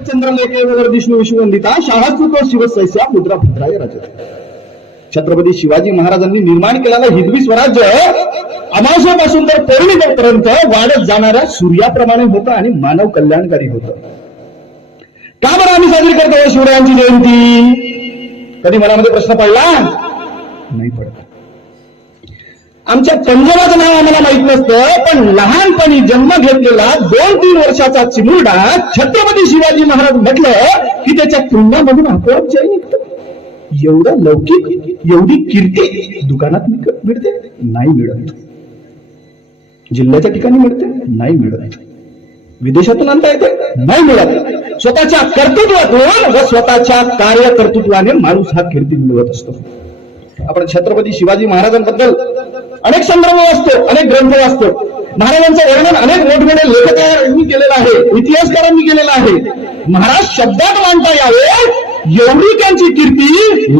चंद्रलेखेवर विष्णू विश्ववंदिता शाहस्तुत्व शिवसैस्या पुत्रा पुत्राय रचते. छत्रपती शिवाजी महाराजांनी निर्माण केलेलं हिंदवी स्वराज्य अमावास्येपासून तर पौर्णिमेपर्यंत वाढत जाणाऱ्या सूर्याप्रमाणे होतं आणि मानव कल्याणकारी होतं. का बरं आम्ही साजरी करतो शिवरायांची जयंती? कधी मनामध्ये प्रश्न पडला नाही पडत. आमच्या पंजाबाचं नाव आम्हाला माहित नसतं, पण लहानपणी जन्म घेतलेला 2-3 वर्षाचा चिमुरडा छत्रपती शिवाजी महाराज म्हटलं की त्याच्या तोंडामधून आपोआप जय निघतं. एवढं लौकिक, एवढी कीर्ती दुकानात मिळते? नाही मिळत. जिल्ह्याच्या ठिकाणी मिळते? नाही मिळत. विदेशातून आणता येते? नाही मिळत. स्वतःच्या कर्तृत्वातून व स्वतःच्या कार्यकर्तृत्वाने माणूस हा कीर्ती मिळवत असतो. आपण छत्रपती शिवाजी महाराजांबद्दल अनेक संदर्भ वाचतो, अनेक ग्रंथ वाचतो. महाराजांचं वर्णन अनेक मोठमोठे लेखकांनी केलेलं आहे, इतिहासकारांनी केलेलं आहे. महाराज शब्दात मांडता यावे एवढी त्यांची कीर्ती